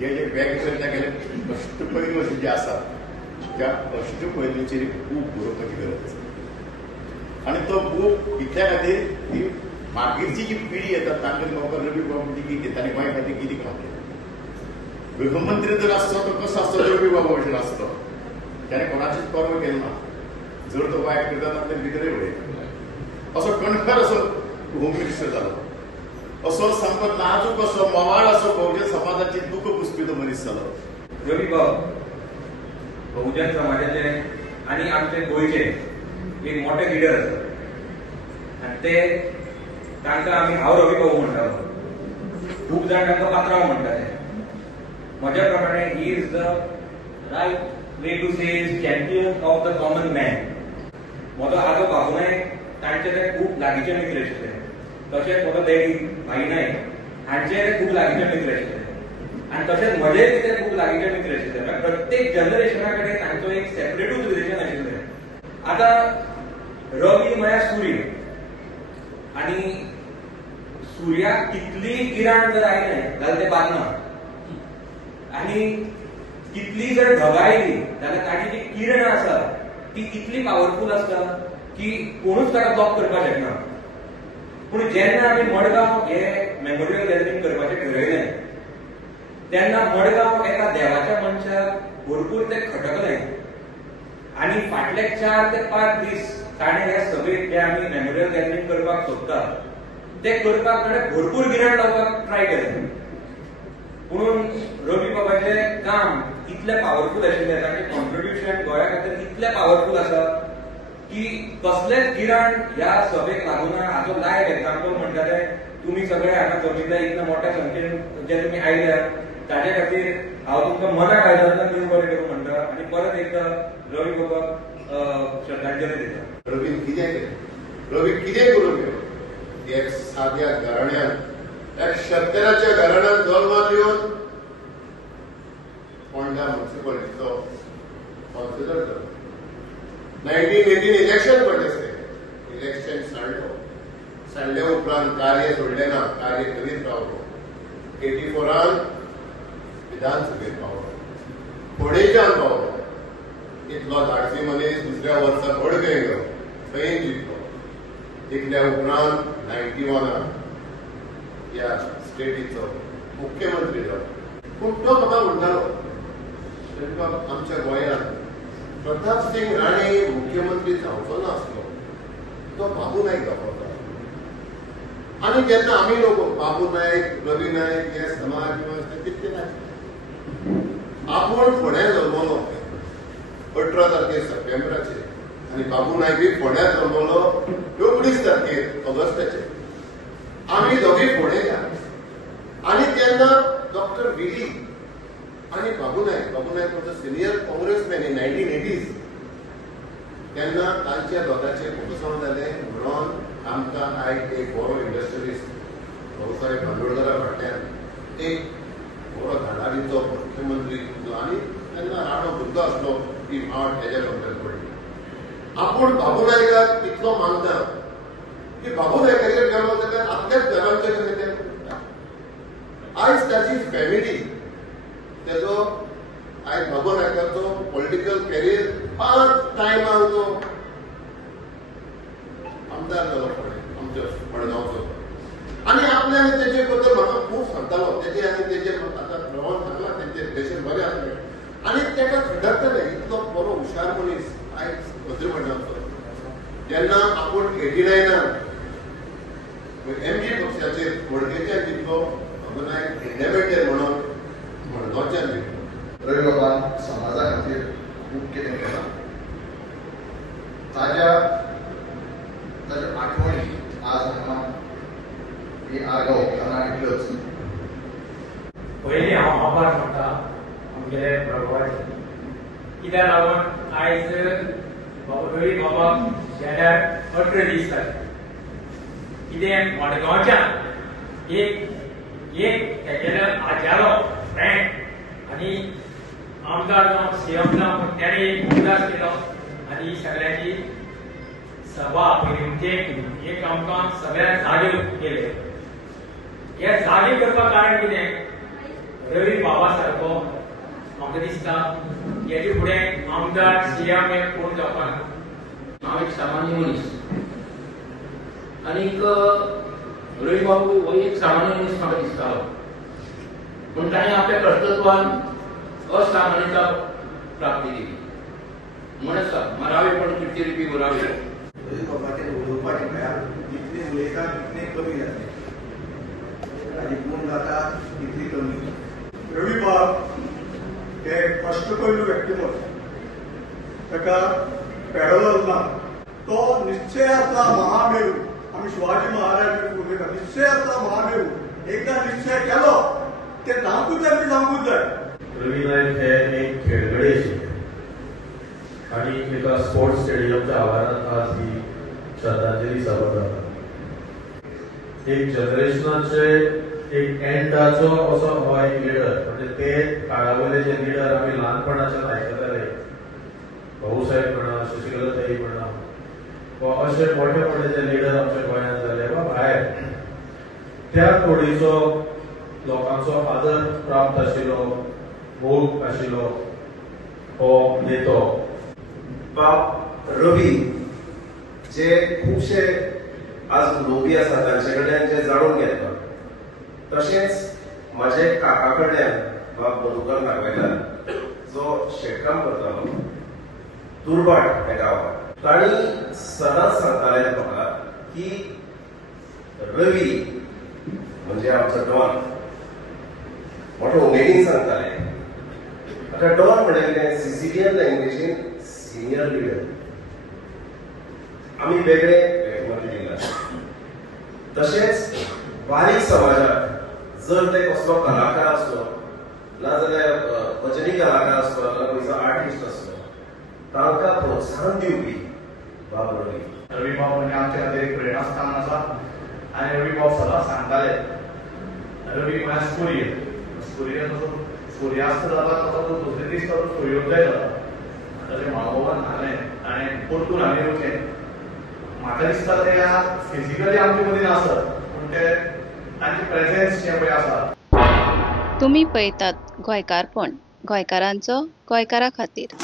जे जे बॅक करता गेले अष्टपैलू अशी जे असतात त्या अष्टपैलूंचेर खूब बरोवपाची गरज आसा आणि तो बूक इतल्या खातीर की मागीरची जी पिढी येता तांकां म्हाका रवी बाबा कितें ताणें गोंया खातीर कितें काम केलें गृहमंत्री जर आसलो तो कसो आसतो रवी बाबा भशेन आसलो त्याने कोणाचीच पर्वा केली ना जर तो वायट करता ताणें भितरय उडयता असो कणखर असो होम मिनिस्टर जालो असो सामको नाजूक असो मोवाळ असो बहुजन समाजाची दुख पुसपी तो मनीस जालो रवी बाब बहुजन समाजाचे आणि आमचे गोयचे एक मोठे लिडर आसात आणि ते तांकां आमी हांव रवी बाबू म्हणटालो खूब जाण तांकां पात्रांव म्हणटाले म्हज्या प्रमाणे ही is the right way to say is champion of the common man म्हजो आजो बाबू नायक तांचे ते खूब लागींचे मित्र आशिल्ले तशेंच म्हजो डॅडी भाई नायक हांचे खूब लागींचे मित्र आशिल्ले आणि तशेंच म्हजेय ते खूब लागींचे मित्र आशिल्ले प्रत्येक जनरेशना कडेन तांचो एक सेपरेटूच रिलेशन आशिल्लें आता रवी म्हळ्यार सूर्य आणि सूर्याक कितली किरण जर आयले जाल्यार ते बादना आणि कितली जर ढग आयली जाल्यार ताची जी किरण आसा ती इतली पावरफुल आसता की कोणूच ताका ब्लॉक करपाक शकना पूण जेन्ना आमी मडगांव हे मेमोरियल गॅदरिंग करपाचें ठरयलें तेन्ना मडगांव एका देवाच्या मनशाक भरपूर ते खटकलें आणि फाटले 4 ते 5 दीस ताणें ह्या सभेक जे आमी मेमोरियल गॅदरिंग करपाक सोदता ते करपाक ताणें भरपूर गिराण लावपाक ट्राय केलें म्हणून रवी बाबाचें काम इतलें पावरफुल आशिल्लें ताचें कॉन्ट्रिब्युशन गोंया खातीर इतलें पावरफुल आसा की कसलेच गिराण ह्या सभेक लागूना हाचो लायव्ह एग्जाम्पल म्हणटाले तुमी सगळे हांगा जमिल्ले इतल्या मोठ्या संख्येन जे तुमी आयल्या ताचे खातीर हांव तुमकां मनाक आयदनांतल्यान देव बरें करूं म्हणटा आनी परत एकदा रवी बाबाक श्रद्धांजली दिता रवीन कितें केलें रवी कितें करून गेलो एक साद्या घराण्यान एक शेतकाराच्या घराण्यान जल्माक येवन फोंडा म्युनिसिपालिटीचो कावन्सिलर जालो 1918 इलेक्शन पडलें इलेक्शन सांडले उपरांत कार्य सोडलें ना कार्य करीत रावलो 84 विधानसभेत पावलो फोडेच्यान पावलो इतलो धाडसी मनीस दुसऱ्या वर्सा बडके गेलो थंय जिखलो जिखल्या उपरांत 91 ह्या स्टेटीचो मुख्यमंत्री जालो पूण तो म्हाका म्हणटालो आमच्या गोंयांत प्रताप सिंग राणे मुख्यमंत्री जावचो नासलो तो बाबू नायक जावपाचो आनी जेन्ना आमी लोक बाबू नायक रवी नायक हे समाज कितले नाशिल्ले आपूण फोंड्या जल्मलो 18 तारखेर सप्टेंबराचेर आनी बाबू नायकूय फोंड्या जल्मलो 19 तारखेर ऑगस्टाचेर आमी दोगी फोंडेच्या आनी तेन्ना डॉक्टर विली आणि बाबू नायक म्हजो सिनियर काँग्रेसमॅन इन 1980s तेन्ना तांच्या दोगांचें फुकसाण जालें म्हणून आमकां आयज एक बरो इंडस्ट्रियलिस्ट भोवसारे बांदोडकरा फाटल्यान एक बरो धाडारीचो मुख्यमंत्री आनी तेन्ना राणो भुरगो आसलो ती मावट हेज्या कंपेर पडली आपूण बाबू नायकाक इतलो मानता की बाबू नायकाचेर गेलो जाल्यार आपल्याच घरांचे कशें तें करता आयज ताची फॅमिली तेजो आयज बाबू नायकाचो पॉलिटिकल कॅरियर 5 टायमार तो आमदार जालो आमच्या मडगांवचो आनी आपल्यान तेजे बद्दल म्हाका खूब सांगतालो तेजे आनी तेजे आतां प्रवान सांगला तेंचे रिलेशन बरें आसलें आनी तेका खडकताले इतलो बरो हुशार मनीस आयज मंत्रिमंडळाचो जेन्ना आपूण 89 एमजी पक्षाचेर वडकेच्यान जिखलो बाबू नायक इंडिपेंडंट म्हणून मडगांवच्यान जिखलो रवी बाबान समाजा खातीर खूब कितें केलां ताज्या आठवणी आज हांगा ही आर्गांव हांगा इतल्योच पयलीं हांव आभार मानता आमगेले प्रभुवाचे कित्याक लागून आयज रवी बाबाक शेड्यार 18 दीस जाले कितें मडगांवच्यान एक तेगेलो आज्यालो फ्रेंड आनी आमदार जावन सीएम जावन त्याने एक उदास केलो आनी सगळ्यांची सभा पयलींचे एक आमकां सगळ्या जागे केले हे जागे करपाक कारण कितें रवी बाबा सारको म्हाका दिसता हेचे फुडें आमदार सीएम कोण जावपाक हांव एक सामान्य मनीस आनीक रवी बाबू हो एक सामान्य मनीस म्हाका दिसतालो पूण ताणें आपल्या कर्तृत्वान असामान्यता प्राप्ती केली म्हण आसा मरावेपण कितले रिपी बरावे रवी बाबाचेर उलोवपाक म्हळ्यार जितले उलयता तितले कमी जातले आनी गुण जाता तितली कमी. रवी बाब हे कष्टकरी व्यक्तिमत्व ताका पॅरलल ना. तो निश्चयातला महामेरू आम्ही शिवाजी महाराज उलयता निश्चयातला महामेरू एकदा निश्चय केलो ते धांपूच जाय. रवी नायक हे एक खेळगडे आशिल्ले आनी एका स्पोर्ट्स स्टेडियमच्या आवारांत आज ही श्रद्धांजली सभा जाता. एक जनरेशनाचे एक एंडाचो असो हो एक लिडर म्हणजे ते काळावयले जे लिडर आमी ल्हानपणाच्यान आयकताले भाऊसाहेब म्हणा शशिकलाताई म्हणा वा अशे मोठे मोठे जे लिडर आमच्या गोंयांत जाले वा भायर त्या तोडीचो लोकांचो आदर प्राप्त आशिल्लो मोग आशिल्लो हो नेतो. बाब रवी जे खुबशे आज उलोवपी आसा तांचे कडल्यान जे जाणून घेतला तशेंच म्हाजे काका कडल्यान बाब मधुकर नागवेकर जो शेतकाम करतालो दुर्बाट ह्या गांवांत तांणी सदांच सांगताले म्हाका की रवी म्हणजे आमचो डॉन मोठो उमेदीन सांगताले. आता डॉन म्हणिल्लें सिसिलियन लँग्वेजीन सिनियर लिडर आमी वेगळे दिला. तशेंच बारीक समाजात जर ते कसलो कलाकार आसलो नाजाल्यार भजनी कलाकार आसलो ना खंयचो आर्टिस्ट आसलो तांकां प्रोत्साहन दिवपी बाब रवी. रवी बाब म्हणजे आमच्या खातीर एक प्रेरणास्थान आसा आनी रवी बाब सदांच सांगताले रवी म्हळ्यार सूर्य जसो सूर्यास्त जाता तसो तो दुसरे दीस तो सूर्योदय जाता. ताचे मागोवन हालें ताणें परतून आनी येवचें म्हाका दिसता ते फिजिकली आमचे मदीं आसत पूण ते तांचे प्रेझेन्स जे पळय आसा. तुम्ही पळयतात गोंयकारपण गोंयकारांचो गोंयकारा खातीर.